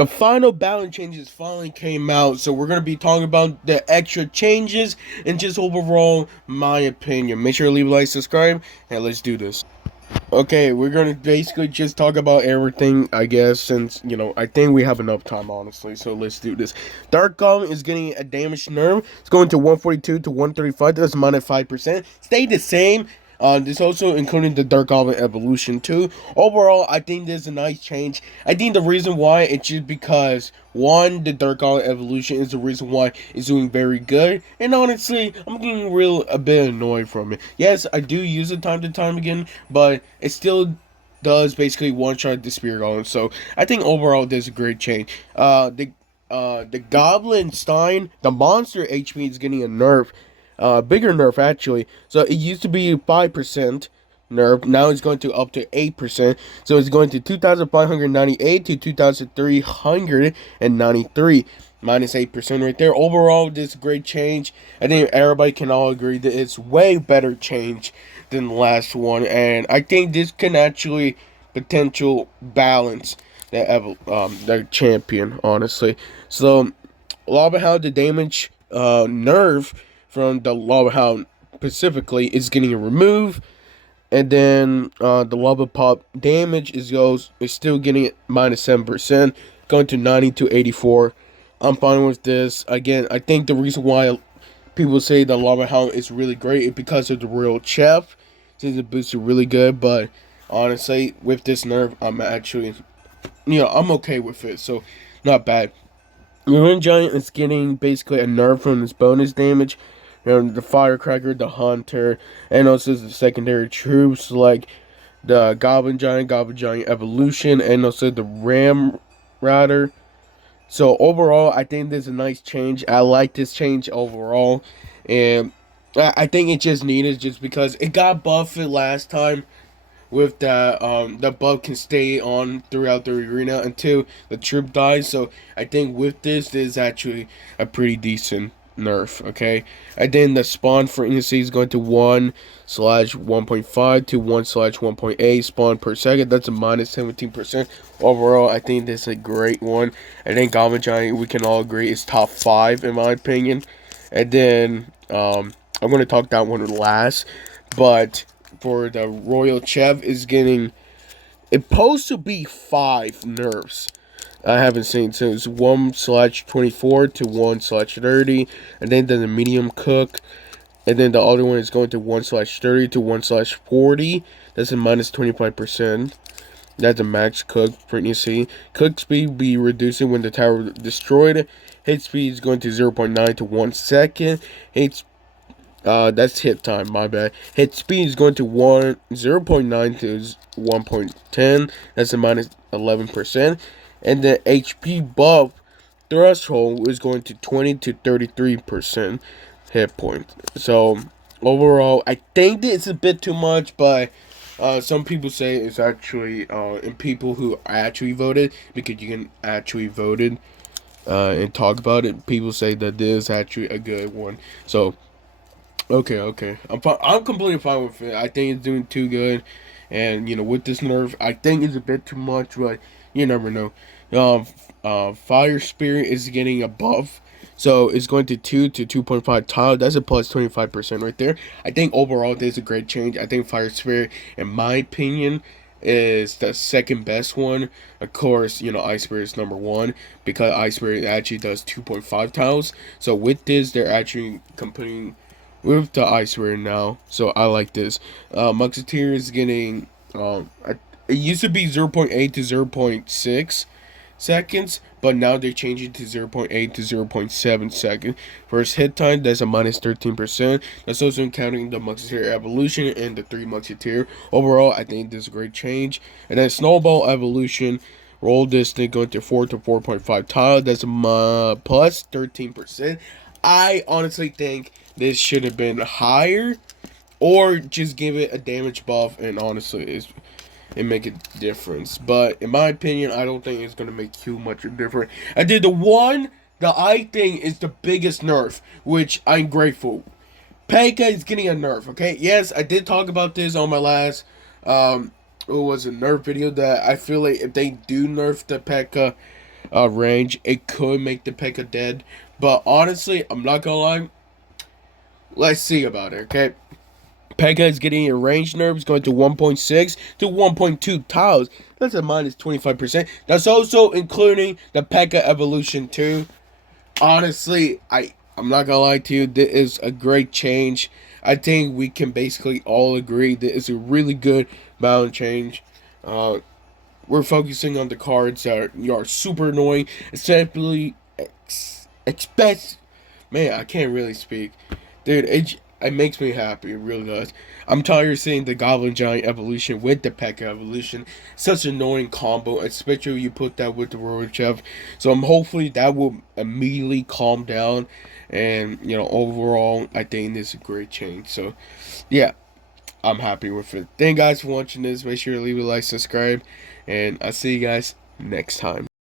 The final balance changes finally came out, so we're gonna be talking about the extra changes and just overall my opinion. Make sure to leave a like, subscribe, and let's do this. Okay, we're gonna basically just talk about everything, I guess, since I think we have enough time, honestly. So let's do this. Dark Golem is getting a damage nerf. It's going to 142 to 135. That's minus 5%. Stay the same. This also including the Dark Goblin evolution too. Overall, I think this is a nice change. I think the reason why it's just because one, the Dark Goblin evolution is the reason why it's doing very good. And honestly, I'm getting a bit annoyed from it. Yes, I do use it time to time again, but it still does basically one shot the Spirit Golem. So I think overall this is a great change. The Goblin Stein, the monster HP is getting a nerf, bigger nerf actually. So it used to be 5% nerf. Now it's going to up to 8%. So it's going to 2,598 to 2,393. Minus 8% right there. Overall, this is a great change. I think everybody can all agree that it's way better change than the last one. And I think this can actually potential balance the champion, honestly. So, Lava Hound, the damage nerf from the Lava Hound specifically is getting removed. And then the Lava Pop damage is still getting minus 7%, going to 90 to 84. I'm fine with this. Again, I think the reason why people say the Lava Hound is really great is because of the Royal Chef. Since the boosts are really good, but honestly, with this nerf, I'm actually, I'm okay with it. So, not bad. Marine Giant is getting basically a nerf from this bonus damage. The Firecracker, the Hunter, and also the secondary troops like the Goblin Giant Evolution, and also the Ram Rider. So overall, I think this is a nice change. I like this change overall, and I think it just needed just because it got buffed last time with that the buff can stay on throughout the arena until the troop dies. So I think with this is actually a pretty decent nerf. Okay, and then the spawn frequency is going to 1/1.5 to 1/1.8 spawn per second. That's a minus 17%. Overall, I think this is a great one. I think Goblin Giant, we can all agree, is top 5 in my opinion. And then I'm going to talk that one last, but for the Royal Chef is getting, it's supposed to be 5 nerfs. I haven't seen, so it's 1/24 to 1/30, and then the medium cook, and then the other one is going to 1/30 to 1/40. That's a minus 25%. That's a max cook frequency. Cook speed be reducing when the tower destroyed. Hit speed is going to 0.9 to 1 second. That's hit time, my bad. Hit speed is going to 0.9 to 1.10. That's a minus 11%. And the HP buff threshold is going to 20 to 33% hit point. So overall, I think it's a bit too much, but some people say it's actually and people who actually voted, because you can actually voted and talk about it. People say that this is actually a good one. So okay, I'm completely fine with it. I think it's doing too good, and with this nerf, I think it's a bit too much, but you never know. Fire Spirit is getting a buff, so it's going to 2 to 2.5 tile. That's a plus 25% right there. I think overall this is a great change. I think Fire Spirit, in my opinion, is the second best one. Of course, Ice Spirit is number 1 because Ice Spirit actually does 2.5 tiles. So with this, they're actually competing with the Ice Spirit now. So I like this. Musketeer is getting it used to be 0.8 to 0.6 seconds, but now they're changing to 0.8 to 0.7 seconds. First hit time, that's a minus 13%. That's also counting the Musketeer evolution and the 3 Musketeer. Overall, I think this is a great change. And then Snowball evolution, roll distance going to 4 to 4.5 tile. That's a plus 13%. I honestly think this should have been higher, or just give it a damage buff, and honestly, it make a difference. But in my opinion, I don't think it's gonna make too much of a difference. I did the I think is the biggest nerf, which I'm grateful. Pekka is getting a nerf. Okay, yes, I did talk about this on my last it was a nerf video, that I feel like if they do nerf the Pekka, range, it could make the Pekka dead. But honestly, I'm not gonna lie. Let's see about it, okay? Pekka is getting a range nerf. It's going to 1.6 to 1.2 tiles. That's a minus 25%. That's also including the Pekka evolution too. Honestly, I'm not gonna lie to you. This is a great change. I think we can basically all agree that it's a really good balance change. Uh, we're focusing on the cards that are super annoying, especially expect. Man, I can't really speak, dude. It makes me happy. It really does. I'm tired of seeing the Goblin Giant evolution with the Pekka evolution. Such an annoying combo, especially when you put that with the Royal Chef. So I'm hopefully that will immediately calm down. And overall, I think this is a great change. So, yeah, I'm happy with it. Thank you guys for watching this. Make sure to leave a like, subscribe, and I'll see you guys next time.